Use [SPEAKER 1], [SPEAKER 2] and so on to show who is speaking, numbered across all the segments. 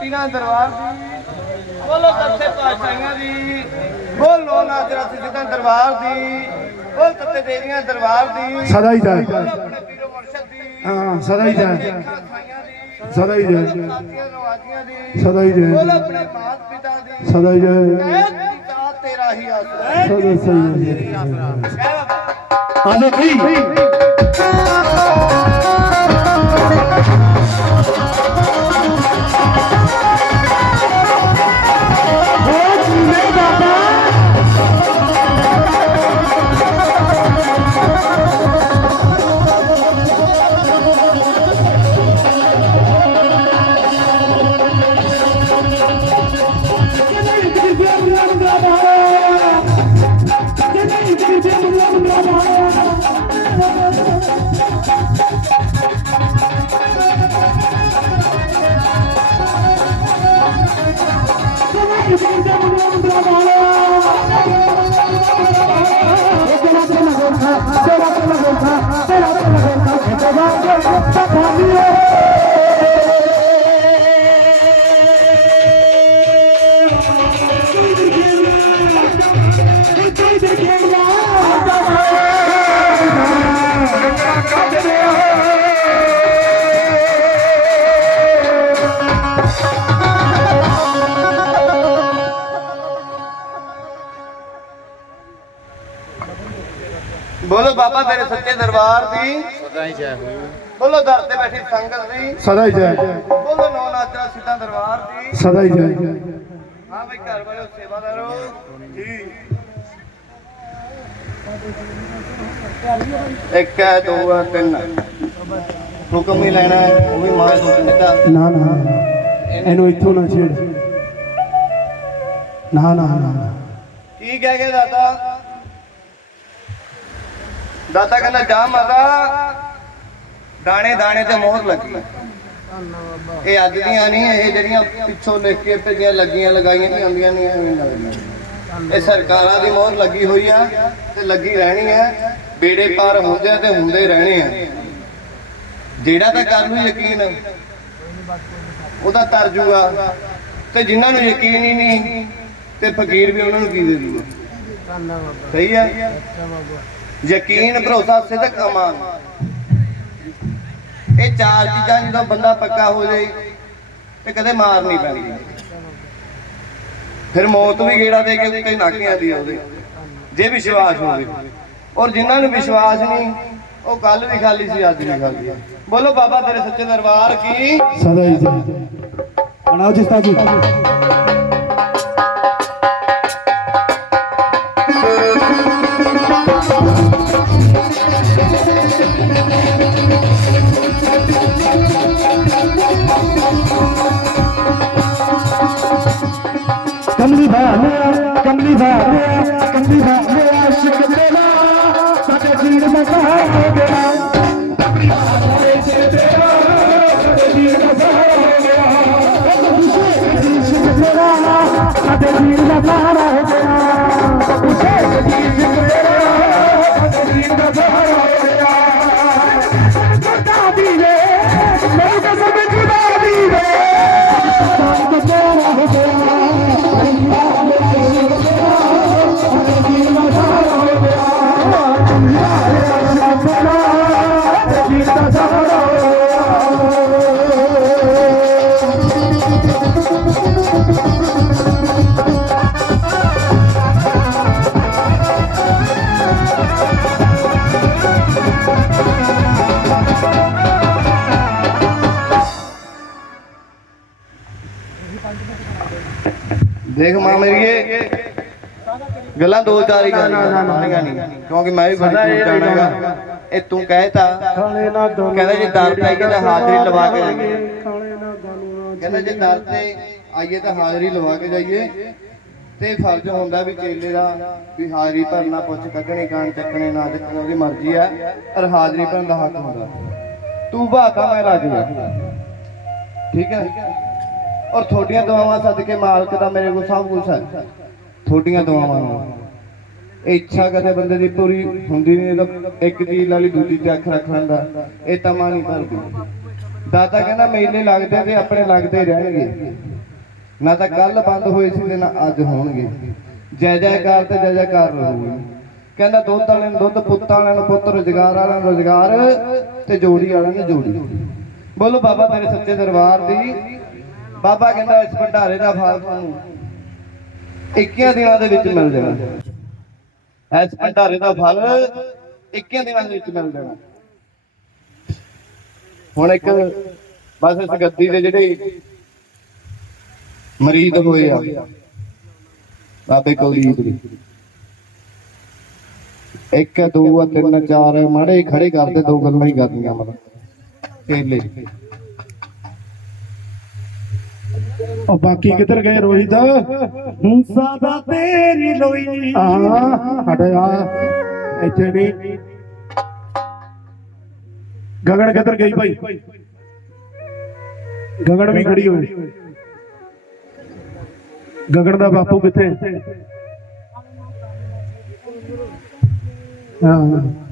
[SPEAKER 1] ਪੀਰਾਂ ਦਰਬਾਰ ਦੀ ਬੋਲੋ ਦਸੇ ਪਾਤਸ਼ਾਹੀਆਂ ਦੀ। ਬੋਲ ਨੋ ਨਾਜਰਾ ਸਿੱਧਾਂ ਦਰਬਾਰ ਦੀ। ਬੋਲ ਤੱਤੇ ਦੇਵੀਆਂ ਦਰਬਾਰ ਦੀ।
[SPEAKER 2] ਸਦਾ ਹੀ
[SPEAKER 1] ਬੋਲ
[SPEAKER 2] ਜਾਏ।
[SPEAKER 1] ਆਪਣੇ ਪੀਰੋ ਮੁਰਸ਼ਦ ਦੀ।
[SPEAKER 2] ਹਾਂ ਸਦਾ ਹੀ ਜਾਏ। ਸਦਾ ਹੀ ਜਾਏ। ਸਦਾ ਹੀ
[SPEAKER 1] ਬੋਲ
[SPEAKER 2] ਜਾਏ
[SPEAKER 1] ਆਪਣੇ ਮਾਤ ਪਿਤਾ ਦੀ।
[SPEAKER 2] ਸਦਾ ਹੀ ਜਾਏ।
[SPEAKER 1] ਤੇਰਾ ਹੀ ਆਸਰਾ।
[SPEAKER 2] ਸਦਾ ਸਹੀ
[SPEAKER 1] ਬਾਬਾ
[SPEAKER 2] ਆਜੋ ਭਈ
[SPEAKER 1] ਸੱਚੇ ਦਰਬਾਰ ਦੀ। ਬੋਲੋ ਦਰ ਤੇ ਬੈਠੀ ਸੰਗਤ ਦੀ।
[SPEAKER 2] ਸਦਾ ਹੀ ਜਾਏ
[SPEAKER 1] ਬੋਲੋ ਨੌ ਨਾਚਰਾ ਸਿੱਧਾ ਦਰਬਾਰ ਦੀ।
[SPEAKER 2] ਸਦਾ ਹੀ ਜਾਏ
[SPEAKER 1] ਹਾਂ ਬਈ ਘਰ ਵਾਲਿਓ ਸੇਵਾਦਾਰੋ ਜੀ। ਇੱਕ ਹੈ ਦੋ ਹੈ ਤਿੰਨ ਹੈ। ਹੁਕਮ ਹੀ ਲੈਣਾ ਹੈ ਉਹ ਵੀ ਮਾਂ ਹੁਕਮ ਦਿੱਤਾ।
[SPEAKER 2] ਨਾ ਨਾ ਇਹਨੂੰ ਇੱਥੋਂ ਨਾ ਛੇੜ। ਨਾ ਨਾ ਨਾ।
[SPEAKER 1] ਕੀ ਕਹਿ ਗਏ ਦਾਤਾ? ਦਾਤਾ ਕਹਿੰਦਾ, ਜਾ ਮਾਤਾ। ਦਾਣੇ ਦਾਣੇ ਤੇ ਮੋਹਰ ਲੱਗੀ। ਇਹ ਅੱਜ ਦੀਆਂ ਨਹੀਂ, ਇਹ ਜਿਹੜੀਆਂ ਪਿੱਛੋਂ ਲਿਖ ਕੇ ਭੇਜੀਆਂ ਲੱਗੀਆਂ, ਲਗਾਈਆਂ ਨਹੀਂ ਆਉਂਦੀਆਂ ਨਹੀਂ, ਐਵੇਂ ਲੱਗਦੀਆਂ ਇਹ ਸਰਕਾਰਾਂ ਦੀ ਮੋਹਰ ਲੱਗੀ ਹੋਈ ਆ ਤੇ ਲੱਗੀ ਰਹਿਣੀ ਹੈ ਬੇੜੇ ਪਾਰ ਹੁੰਦੇ ਤੇ ਹੁੰਦੇ ਰਹਿਣੇ ਆ। ਜਿਹੜਾ ਤਾਂ ਕਰ ਨੂੰ ਯਕੀਨ, ਉਹਦਾ ਤਰ ਜੂਗਾ। ਤੇ ਜਿਨ੍ਹਾਂ ਨੂੰ ਯਕੀਨ ਹੀ ਨਹੀਂ, ਤੇ ਫਕੀਰ ਵੀ ਉਹਨਾਂ ਨੂੰ ਕੀ ਦੇ ਦੂਗਾ? ਸਹੀ ਹੈ ਯਕੀਨ, ਭਰੋਸਾ, ਸਿਦਕ ਅਮਾਨ। ਇਹ ਚਾਰ ਚੀਜ਼ਾਂ ਜਦੋਂ ਬੰਦਾ ਪੱਕਾ ਹੋ ਜਾਏ ਤੇ ਕਦੇ ਮਾਰ ਨਹੀਂ ਪੈਂਦੀ। ਫਿਰ ਮੌਤ ਵੀ ਗੇੜਾ ਦੇ ਕੇ ਉੱਤੇ ਨਾਕਿਆਂ ਦੀ ਉਹਦੇ ਜੇ ਵਿਸ਼ਵਾਸ ਹੋਵੇ। ਔਰ ਜਿਨ੍ਹਾਂ ਨੂੰ ਵਿਸ਼ਵਾਸ ਨਹੀਂ, ਉਹ ਕੱਲ ਵੀ ਖਾਲੀ ਸੀ, ਅੱਜ ਵੀ ਖਾਲੀ ਹੈ ਬੋਲੋ ਬਾਬਾ ਤੇਰੇ ਸੱਚੇ ਦਰਬਾਰ ਕੀ?
[SPEAKER 2] ਸਦਾ ਹੀ ਜਾਏ ਬਣਾਓ ਜੀ ਉਸਤਾਦ ਜੀ। ਕਮਲੀ ਭਾਲਿਆ ਕਮਲੀ ਭਾਲਿਆ ਕਮਲੀ ਭਾਲਿਆ ਆਸ਼ਿਕ ਤੇਰਾ ਸਾਡੇ ਜੀਰ ਮਸਾ ਹੋ ਗਿਆ ਕਮਲੀ ਭਾਲਿਆ ਸੇ ਤੇਰਾ ਸਾਡੇ ਜੀਰ ਮਸਾ ਹੋ ਗਿਆ। ਆਸ਼ਿਕ ਤੇਰਾ ਸਾਡੇ ਜੀਰ ਮਸਾ
[SPEAKER 1] ਗੱਲਾਂ ਦੋ ਚਾਰ ਹੀ ਕਰਨੀਆਂ ਨਹੀਂ। ਕਿਉਂਕਿ ਮੈਂ ਵੀ ਬੜੀ ਦੂਰ ਜਾਣਾਗਾ ਇਹ ਤੂੰ ਕਹਿਤਾ। ਕਹਿੰਦਾ ਜੇ ਦਰ ਤੇ ਕਹਿੰਦਾ ਹਾਜ਼ਰੀ ਲਵਾ ਕੇ ਜਾਈਏ। ਕਹਿੰਦਾ ਜੇ ਦਰ ਤੇ ਆਈਏ ਤਾਂ ਹਾਜ਼ਰੀ ਲਵਾ ਕੇ ਜਾਈਏ। ਤੇ ਫਰਜ਼ ਹੁੰਦਾ ਵੀ ਚੇਲੇ ਦਾ ਵੀ ਹਾਜ਼ਰੀ ਭਰਨਾ ਪੁੱਛ ਕੱਢਣੀ ਕਾਨ ਚੱਕਣੇ ਨਾ ਚੱਕਣੇ ਉਹਦੀ ਮਰਜ਼ੀ ਆ ਪਰ ਹਾਜ਼ਰੀ ਭਰਨ ਦਾ ਹੱਕ ਹੁੰਦਾ। ਤੂੰ ਬਾਤਾ ਮੈਂ ਰਾਜੀ ਠੀਕ ਹੈ? ਔਰ ਤੁਹਾਡੀਆਂ ਦੁਆਵਾਂ ਸਦਕੇ ਮਾਲਕ ਦਾ ਮੇਰੇ ਕੋਲ ਸਭ ਕੁਝ ਹੈ। ਤੁਹਾਡੀਆਂ ਦੁਆਵਾਂ ਨਾਲ ਇੱਛਾ ਕਦੇ ਬੰਦੇ ਦੀ ਪੂਰੀ ਹੁੰਦੀ ਨਹੀਂ ਤਾਂ ਇੱਕ ਚੀਜ਼ ਨਾਲ ਹੀ ਦੂਜੀ ਤੇ ਅੱਖ ਰੱਖ ਲੈਂਦਾ। ਇਹ ਤਮਾ ਨਹੀਂ ਭਰਦੀ। ਦਾਤਾ ਕਹਿੰਦਾ ਮੇਲੇ ਲੱਗਦੇ ਤੇ ਆਪਣੇ ਲੱਗਦੇ ਰਹਿਣਗੇ। ਨਾ ਤਾਂ ਕੱਲ ਬੰਦ ਹੋਏ ਸੀ ਤੇ ਨਾ ਅੱਜ ਹੋਣਗੇ। ਜੈ ਜੈਕਾਰ ਤੇ ਜੈ ਜੈਕਾਰ ਰਹੂਗੀ। ਕਹਿੰਦਾ, ਦੁੱਧ ਵਾਲਿਆਂ ਨੂੰ ਦੁੱਧ, ਪੁੱਤ ਵਾਲਿਆਂ ਨੂੰ ਪੁੱਤ, ਰੁਜ਼ਗਾਰ ਵਾਲਿਆਂ ਨੂੰ ਰੁਜ਼ਗਾਰ ਤੇ ਜੋੜੀ ਵਾਲਿਆਂ ਨੂੰ ਜੋੜੀ। ਬੋਲੋ, ਬਾਬਾ ਤੇਰੇ ਸੱਚੇ ਦਰਬਾਰ ਦੀ, ਬਾਬਾ ਕਹਿੰਦਾ ਇਸ ਭੰਡਾਰੇ ਦਾ ਫਲ ਤੁਹਾਨੂੰ 21 ਦਿਨਾਂ ਦੇ ਵਿੱਚ ਮਿਲ ਜਾਣਾ। ਇਸ ਭੰਡਾਰੇ ਦਾ ਫਲ 21 ਦਿਨਾਂ ਦੇ ਵਿੱਚ ਮਿਲ ਜਾਣਾ। ਹੁਣ ਇੱਕ ਬਸ ਇਸ ਗੱਦੀ ਦੇ ਜਿਹੜੇ ਮਰੀਦ ਹੋਏ ਆ, ਬਾਬੇ ਕੁਲਦੀਪ ਦੇ ਇੱਕ, ਦੋ ਆ ਤਿੰਨ, ਚਾਰ, ਮਾੜੇ ਖੜੇ ਕਰਦੇ, ਦੋ ਗੱਲਾਂ ਹੀ ਕਰਦੀਆਂ ਮਤਲਬ। ਕੇਲੇ।
[SPEAKER 2] ਉਹ ਬਾਕੀ ਕਿੱਧਰ ਗਏ ਰੋਹਿਤ?
[SPEAKER 3] ਸਾਦਾ ਤੇਰੀ ਲੋਈ।
[SPEAKER 2] ਆ ਇੱਥੇ ਨਹੀਂ। ਗਗਨ ਕਿੱਧਰ ਗਈ ਭਾਈ? ਗਗਨ ਵੀ ਖੜੀ ਹੋਈ। ਗਗਨ ਦਾ ਬਾਪੂ ਕਿੱਥੇ? ਹਾਂ।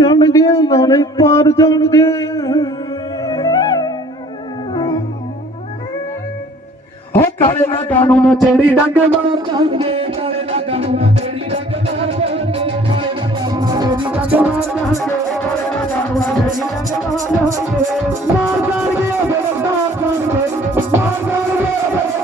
[SPEAKER 2] ਆਹ ਨਾਲੇ ਪਾਰ ਜਾਣ ਹੋ ਕਾਲੇ ਨਾ ਕਾਨੂੰ ਨਾ ਡੰਗ ਮਾਰ ਜਾਣਗੇ। ਕਾਲੇ ਨਾ ਕਾਨੂੰ ਨਾ ਡੰਗ ਮਾਰ ਜਾਣਗੇ ਮਾਰ ਜਾਣਗੇ ਮਾਰ ਜਾਣਗੇ।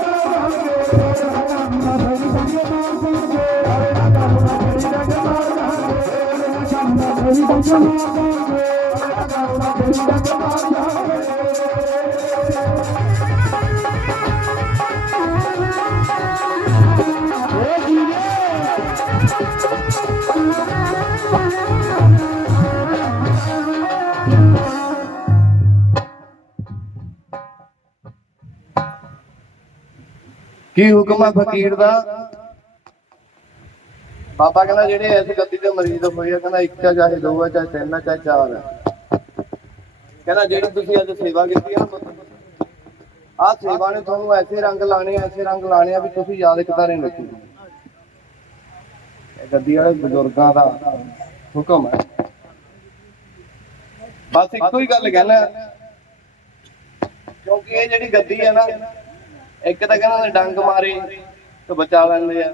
[SPEAKER 1] ਕੀ ਹੁਕਮ ਆ ਫਕੀਰ ਦਾ ਬਾਬਾ ਕਹਿੰਦਾ ਜਿਹੜੇ ਇਸ ਗੱਦੀ ਦੇ ਮਰੀਜ਼ ਹੋਏ ਆ, ਕਹਿੰਦਾ ਇੱਕ ਆ ਚਾਹੇ ਦੋ ਆ, ਚਾਹੇ ਤਿੰਨ ਆ, ਚਾਹੇ ਚਾਰ ਆ। ਕਹਿੰਦਾ ਜਿਹੜੀ ਤੁਸੀਂ ਅੱਜ ਸੇਵਾ ਕੀਤੀ ਆ ਆ ਸੇਵਾ ਨੇ ਤੁਹਾਨੂੰ ਐਸੇ ਰੰਗ ਲਾਣੇ ਐਸੇ ਰੰਗ ਲਾਣੇ ਆ ਵੀ ਤੁਸੀਂ ਯਾਦ ਕਿਤਾਰੇ ਨਹੀਂ ਰੱਖੀ। ਇਹ ਗੱਦੀ ਵਾਲੇ ਬਜ਼ੁਰਗਾਂ ਦਾ ਹੁਕਮ ਹੈ। ਬਸ ਇੱਕੋ ਹੀ ਗੱਲ ਕਹਿਣਾ। ਕਿਉਂਕਿ ਇਹ ਜਿਹੜੀ ਗੱਦੀ ਹੈ ਨਾ, ਇੱਕ ਤਾਂ ਕਹਿੰਦਾ ਡੰਗ ਮਾਰੇ ਤੇ ਬਚਾ ਲੈਂਦੇ ਆ।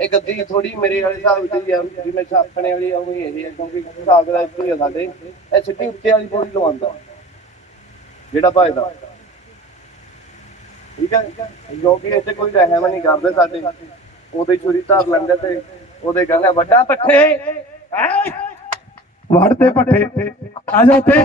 [SPEAKER 1] ਇਹ ਗੱਦੀ ਥੋੜੀ ਮੇਰੇ ਵਾਲੇ ਹਿਸਾਬ ਵਿੱਚ ਹੀ ਆ ਜਿਵੇਂ ਛਾਪਣੇ ਵਾਲੀ ਆ ਉਹ ਹੀ ਇਹ ਹੈ ਕਿਉਂਕਿ ਹਿਸਾਬ ਦਾ ਇੱਕੋ ਹੀ ਆ ਸਾਡੇ। ਇਹ ਸਿੱਧੀ ਉੱਤੇ ਵਾਲੀ ਬੋਲੀ ਲਵਾਉਂਦਾ। ਜਿਹੜਾ ਭਜਦਾ। ਠੀਕ ਹੈ ਕਿਉਂਕਿ ਇੱਥੇ ਕੋਈ ਰਹਿਮ ਨਹੀਂ ਕਰਦੇ ਸਾਡੇ। ਉਹਦੇ ਛੁਰੀ ਧਰ ਲੈਂਦੇ ਤੇ ਉਹਦੇ ਕਹਿੰਦੇ ਵੱਡਾ ਪੱਠੇ। ਹੈਂ?
[SPEAKER 2] ਵੜ ਤੇ ਪੱਠੇ। ਆ ਜਾ ਤੇ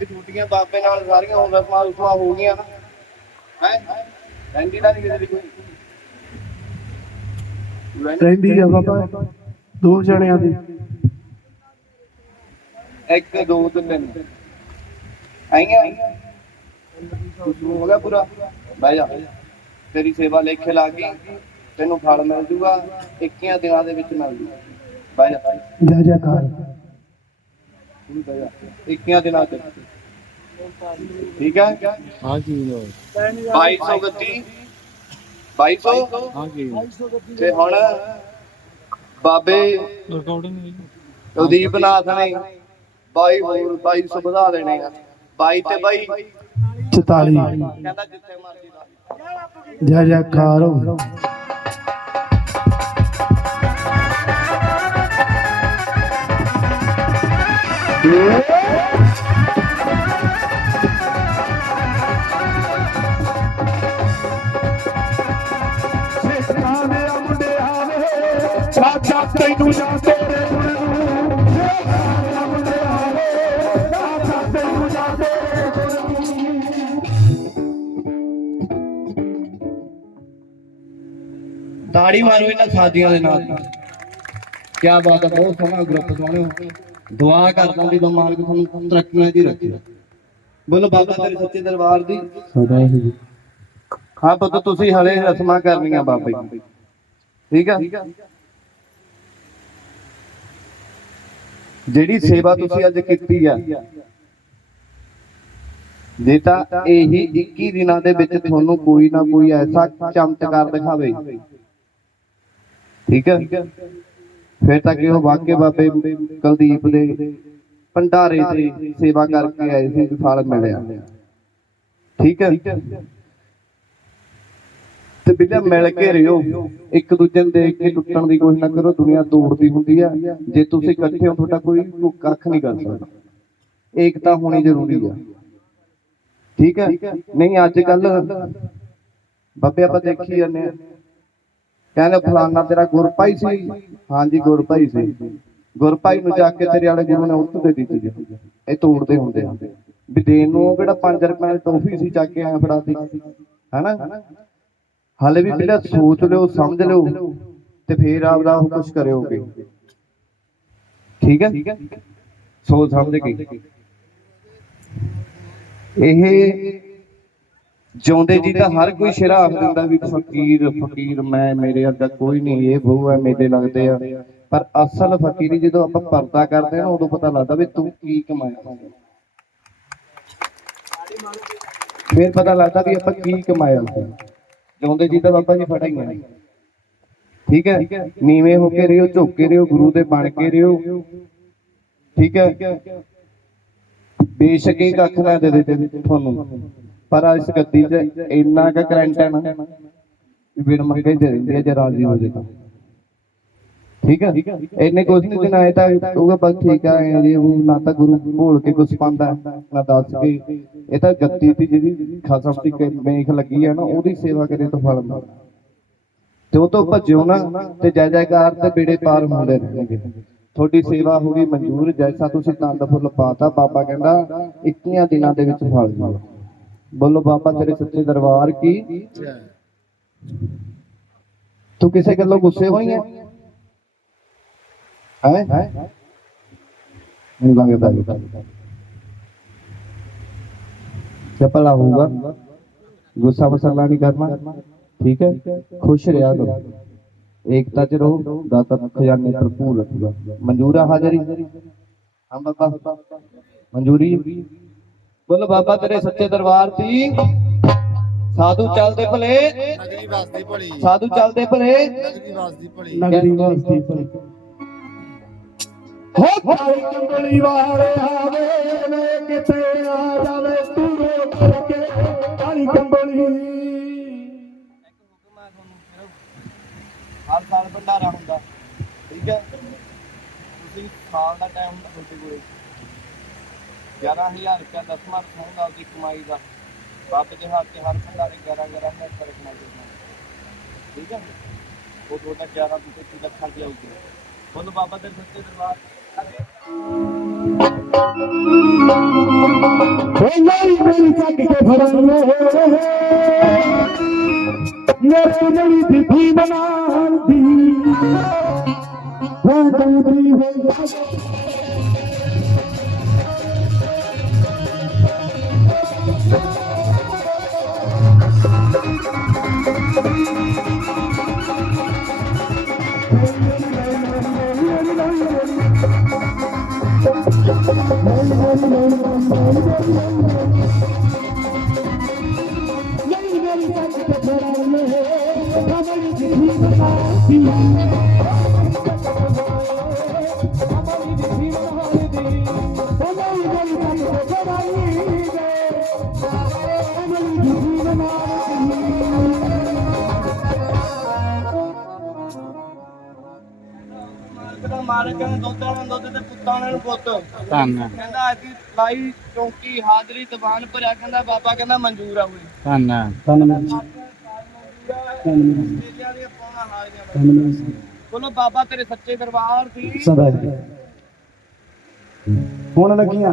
[SPEAKER 1] ਕਿ ਛੁੱਟੀਆਂ ਬਾਬੇ ਨਾਲ ਸਾਰੀਆਂ ਹੁੰਦਾ ਸਮਾਲ ਉਸਮਾ ਹੋ ਗਈਆਂ ਹੈ? ਰੈਂਡੀ ਦਾ ਨਹੀਂ ਵੀ ਕੋਈ।
[SPEAKER 2] ਰਹਿੰਦੀ ਆ ਬਾਬਾ ਦੋ ਜਣਿਆਂ ਦੀ।
[SPEAKER 1] ਇੱਕ ਦੋ ਤੇ ਤਿੰਨ। ਆਈਆਂ? ਕੁਝ ਹੋ ਗਿਆ ਪੂਰਾ। ਬਹਿ ਜਾ। ਤੇਰੀ ਸੇਵਾ ਲੇਖੇ ਲਾ ਗਈ। ਤੈਨੂੰ ਫਲ ਮਿਲ ਜੂਗਾ। 21 ਦਿਨਾਂ ਦੇ ਵਿੱਚ ਮਿਲ ਜੂਗਾ। ਬਹਿ ਜਾ।
[SPEAKER 2] ਜੈ
[SPEAKER 1] ਤੂੰ ਜਾ 21 ਦਿਨਾਂ ਚ। ਠੀਕ ਹੈ?
[SPEAKER 3] ਹਾਂ ਜੀ
[SPEAKER 1] 2200 ਗੱਤੀ 2200
[SPEAKER 3] ਹਾਂ ਜੀ
[SPEAKER 1] ਤੇ ਹੁਣ ਬਾਬੇ ਕੁਲਦੀਪ ਨਾਥ ਨੇ ਬਾਈ ਹੋਰ ਬਾਈ ਸੌ ਵਧਾ ਦੇਣੇ ਆ। ਬਾਈ ਤੇ ਬਾਈ।
[SPEAKER 2] 44
[SPEAKER 1] ਕਹਿੰਦਾ ਜਿੱਥੇ ਮਰਜ਼ੀ ਲਾ।
[SPEAKER 2] ਜੈ ਜੈਕਾਰ ਹੋ ਸਿੱਖਾਂ ਤੈਨੂੰ ਜਾਂ ਤੇਰੇ ਗੁਣ ਨੂੰ ਸਿੱਖਾਂ ਦੇ ਮੁੰਡਿਆਂ ਵੇ ਤੈਨੂੰ ਜਾਂ ਤੇਰੇ ਗੁਣ ਨੂੰ
[SPEAKER 1] ਤਾੜੀ ਮਾਰੋ ਇਹਨਾਂ ਸਾਥੀਆਂ ਦੇ ਨਾਲ। ਕੀ ਬਾਤ ਹੈ, ਬਹੁਤ ਸੋਹਣਾ ਗਰੁੱਪ ਸੋਹਣੇ ਦੁਆ ਕਰਦਾ ਵੀ ਮਾਲਕ ਤੁਹਾਨੂੰ ਤਰੱਕੀਆਂ ਦੀ ਰੱਖੇ। ਬੋਲੋ ਬਾਬਾ ਤੇਰੇ ਸੱਚੇ ਦਰਬਾਰ ਦੀ।
[SPEAKER 2] ਸਦਾ ਹੀ
[SPEAKER 1] ਹਾਂ ਪੁੱਤ ਤੁਸੀਂ ਹਲੇ ਰਸਮਾਂ ਕਰਨੀਆਂ ਬਾਬਾ ਜੀ। ਠੀਕ ਆ? ਜਿਹੜੀ ਸੇਵਾ ਤੁਸੀਂ ਅੱਜ ਕੀਤੀ ਆ ਜੇ ਤਾਂ ਇਹੀ 21 ਦਿਨਾਂ ਦੇ ਵਿੱਚ ਤੁਹਾਨੂੰ ਕੋਈ ਨਾ ਕੋਈ ਐਸਾ ਚਮਤਕਾਰ ਦਿਖਾਵੇ। ਠੀਕ ਹੈ ਫਿਰ ਤਾਂ ਕਿ ਉਹ ਵਾਕੇ ਬਾਬੇ ਕੁਲਦੀਪ ਦੇ ਭੰਡਾਰੇ ਤੇ ਸੇਵਾ ਕਰਕੇ ਆਏ ਸੀ ਫਲ ਮਿਲਿਆ। ਠੀਕ ਹੈ? ਤੇ ਬਿਲਾ ਮਿਲ ਕੇ ਰਿਓ। ਇੱਕ ਦੂਜੇ ਨੂੰ ਦੇਖ ਕੇ ਟੁੱਟਣ ਦੀ ਕੋਸ਼ਿਸ਼ ਨਾ ਕਰੋ, ਦੁਨੀਆ ਤੋੜਦੀ ਹੁੰਦੀ ਆ। ਜੇ ਤੁਸੀਂ ਇਕੱਠੇ ਹੋ, ਤੁਹਾਡਾ ਕੋਈ ਕੱਖ ਨਹੀਂ ਕਰ ਸਕਦਾ। ਏਕਤਾ ਹੋਣੀ ਜ਼ਰੂਰੀ ਆ। ਠੀਕ ਹੈ? ਨਹੀਂ, ਅੱਜ ਕੱਲ ਬਾਬੇ ਆਪਾਂ ਦੇਖੀ ਜਾਂਦੇ ਆ। ਕਹਿੰਦੇ ਫਲਾਨਾ ਤੇਰਾ ਗੁਰਪਾਈ ਸੀ। ਹਾਂਜੀ ਗੁਰਪਾਈ ਸੀ। ਗੁਰਪਾਈ ਨੂੰ ਜਾ ਕੇ ਤੇਰੇ ਵਾਲੇ ਗੁਰੂ ਨੇ ਉੱਤ ਦੇ ਦਿੱਤੀ ਜੀ ਇਹ ਤੋੜਦੇ ਹੁੰਦੇ ਆ। ਵੀ ਦੇਣ ਨੂੰ ਕਿਹੜਾ 5 ਰੁਪਏ ਦੀ ਟੋਫੀ ਸੀ ਚੱਕ ਕੇ ਆਇਆ ਫੜਾਤੀ ਹੈਨਾ? ਹਾਲੇ ਵੀ ਪਹਿਲਾਂ ਸੋਚ ਲਿਓ, ਸਮਝ ਲਿਓ ਤੇ ਫੇਰ ਆਪਦਾ ਉਹ ਕੁਝ ਕਰਿਓਗੇ। ਠੀਕ ਹੈ? ਸੋਚ ਸਮਝ ਕੇ। ਇਹ ਜਿਉਂਦੇ ਜੀ ਤਾਂ ਹਰ ਕੋਈ ਸ਼ਰਾ ਆਖ ਦਿੰਦਾ ਵੀ ਫਕੀਰ ਫਕੀਰ ਮੈਂ ਮੇਰੇ ਅੱਗਾ ਕੋਈ ਨਹੀਂ ਇਹ ਬਹੁ ਹੈ ਮੇਲੇ ਲੱਗਦੇ ਆ। ਪਰ ਅਸਲ ਫਕੀਰੀ ਜਦੋਂ ਆਪਾਂ ਪਰਦਾ ਕਰਦੇ ਆ ਉਦੋਂ ਪਤਾ ਲੱਗਦਾ ਵੀ ਤੂੰ ਕੀ ਕਮਾਇਆ ਫਿਰ ਪਤਾ ਲੱਗਦਾ ਵੀ ਆਪਾਂ ਕੀ ਕਮਾਇਆ ਜਿਉਂਦੇ ਜੀ ਤਾਂ ਬਾਬਾ ਜੀ ਫੜਾ ਹੀ ਆ। ਠੀਕ ਹੈ? ਨੀਵੇਂ ਹੋ ਕੇ ਰਿਓ ਝੁੱਕ ਕੇ ਰਿਓ ਗੁਰੂ ਦੇ ਬਣ ਕੇ ਰਿਓ। ਠੀਕ ਹੈ? ਬੇਸ਼ੱਕ ਹੀ ਕੱਖ ਨਾ ਦੇ ਦੇ ਤੁਹਾਨੂੰ। ਪਰ ਇਸ ਗੱਦੀ 'ਚ ਇੰਨਾ ਕੁ ਕਰੰਟ ਹੈ ਨਾ ਬਿਨ ਮੰਗੇ ਦੇ ਦਿੰਦੀ ਹੈ ਜੇ ਰਾਜ਼ੀ ਹੋ ਜੇ ਤਾਂ। ਠੀਕ ਹੈ ਇੰਨੇ ਕੁਛ ਨਹੀਂ ਦਿਨ ਆਏ ਤਾਂ ਉਹਗਾ ਬਸ ਠੀਕ ਆ ਐਂ ਉਹ ਨਾ ਤਾਂ ਗੁਰੂ ਭੋਲ ਕੇ ਕੁਛ ਪਾਉਂਦਾ, ਨਾ ਦੱਸ ਕੇ। ਇਹ ਤਾਂ ਗੱਦੀ ਦੀ ਜਿਹੜੀ ਖਸਮ ਦੀ ਮੇਖ ਲੱਗੀ ਹੈ ਨਾ, ਉਹਦੀ ਸੇਵਾ ਕਰੇ ਤਾਂ ਫਲ ਮਿਲਦਾ ਤੇ ਉਹ ਤੋਂ ਭੱਜਿਓ ਨਾ, ਤੇ ਜੈ ਜੈਕਾਰ ਤੇ ਬੇੜੇ ਪਾਰ ਹੁੰਦੇ ਰਹਿਣਗੇ। ਤੁਹਾਡੀ ਸੇਵਾ ਹੋ ਗਈ ਮਨਜ਼ੂਰ, ਜੈਸਾ ਤੁਸੀਂ ਤੰਦ ਫੁੱਲ ਪਾਤਾ, ਬਾਬਾ ਕਹਿੰਦਾ 21 ਦਿਨਾਂ ਦੇ ਵਿੱਚ ਫਲ ਮਿਲਦਾ ਬੋਲੋ ਬਾਬਾ ਤੇਰੇ ਸੱਚੇ ਦਰਬਾਰ ਕੀ ਤੂੰ ਕਿਸੇ ਗੱਲੋਂ ਗੁੱਸੇ ਹੋਈ ਹੈ ਹੈ ਮੈਨੂੰ ਲੱਗਦਾ ਨਹੀਂ ਚੱਪਲਾ ਹੋਊਗਾ ਗੁੱਸਾ ਵਸਲਾ ਨਹੀਂ ਕਰਨਾ ਠੀਕ ਹੈ ਖੁਸ਼ ਰਿਹਾ ਕਰੋ ਏਕਤਾ ਚ ਰਹੋ ਦਾਤਾ ਖਜ਼ਾਨੇ ਭਰਪੂਰ ਰੱਖੂਗਾ ਮਨਜ਼ੂਰ ਆ ਹਾਜ਼ਰੀ ਹਾਂ ਬਾਬਾ ਮਨਜ਼ੂਰੀ ਬੋਲ ਬਾਬਾ ਤੇਰੇ ਸੱਚੇ ਦਰਬਾਰ ਦੀ। ਸਾਧੂ ਚੱਲਦੇ ਭਲੇ।
[SPEAKER 3] ਨਗਰੀ ਵਸਦੀ ਭਲੀ
[SPEAKER 1] ਸਾਧੂ ਚੱਲਦੇ ਭਲੇ।
[SPEAKER 3] ਨਗਰੀ ਵਸਦੀ ਭਲੀ।
[SPEAKER 2] ਨਗਰੀ ਵਾਸਤੀ ਭਲੀ ਹੋ ਕਾਲੀ ਵਾਲੇ ਆਵੇ ਵੇ ਕਿਤੇ ਆ ਜਾਵੇ ਤੂੰ ਰੋ ਕਰਕੇ ਕਾਲੀ ਕੰਬਲੀ
[SPEAKER 1] ਹਰ ਸਾਲ ਭੰਡਾਰਾ ਹੁੰਦਾ। ਠੀਕ ਹੈ? ਤੁਸੀਂ ਸਾਲ ਦਾ ਟਾਈਮ ਹੁੰਦਾ ਤੁਹਾਡੇ ਕੋਲੇ 11000 ਰੁਪਇਆ ਦਸਵਾਂ ਹੁੰਦਾ ਉਹਦੀ ਕਮਾਈ ਦਾ ਬਾਪ ਦੇ ਹੱਥ ਤੇ ਹਰ ਭੰਡਾਰੇ 11 11 ਹਜ਼ਾਰ ਰੁਪਇਆ ਕਮਾਈ ਦੇ ਠੀਕ ਹੈ ਉਹ ਦੋ ਤਾਂ 11 ਤੋਂ 25 ਲੱਖਾਂ ਦੀ ਆਊਗੀ ਬੋਲੋ ਬਾਬਾ ਦੇ ਸੱਚੇ ਦਰਬਾਰ
[SPEAKER 2] ਹੋ ਨਹੀਂ ਮੇਰੀ ਚੱਕ ਕੇ ਫੜਾਂਗੇ ਮੇਰੇ ਮੇਰੀ ਦਿੱਤੀ ਬਣਾਉਂਦੀ ਮੈਂ ਦੂਰੀ ਹੋ ਨਹੀਂ
[SPEAKER 1] ਇੱਕ ਦਾ ਮਾਲਕ ਕਹਿੰਦਾ ਦੁੱਧ ਵਾਲਿਆਂ ਨੂੰ ਦੁੱਧ ਤੇ ਪੁੱਤਾਂ ਨੂੰ ਪੁੱਤ।
[SPEAKER 3] ਧੰਨ।
[SPEAKER 1] ਕਹਿੰਦਾ ਅੱਜ ਲਾਈ ਚੌਂਕੀ ਹਾਜ਼ਰੀ ਦੀਵਾਨ ਭਰਿਆ ਕਹਿੰਦਾ ਬਾਬਾ ਕਹਿੰਦਾ ਮਨਜ਼ੂਰ ਆ ਹੋਈ
[SPEAKER 3] ਧੰਨ।
[SPEAKER 1] ਮੇਲਿਆਂ ਦੀਆਂ ਪਾਉਣਾ ਹਾਜ਼ਰੀਆਂ ਬੋਲੋ ਬਾਬਾ ਤੇਰੇ ਸੱਚੇ ਦਰਬਾਰ ਦੀ।
[SPEAKER 2] ਸਦਾ ਹੁਣ ਲੱਗੀਆਂ।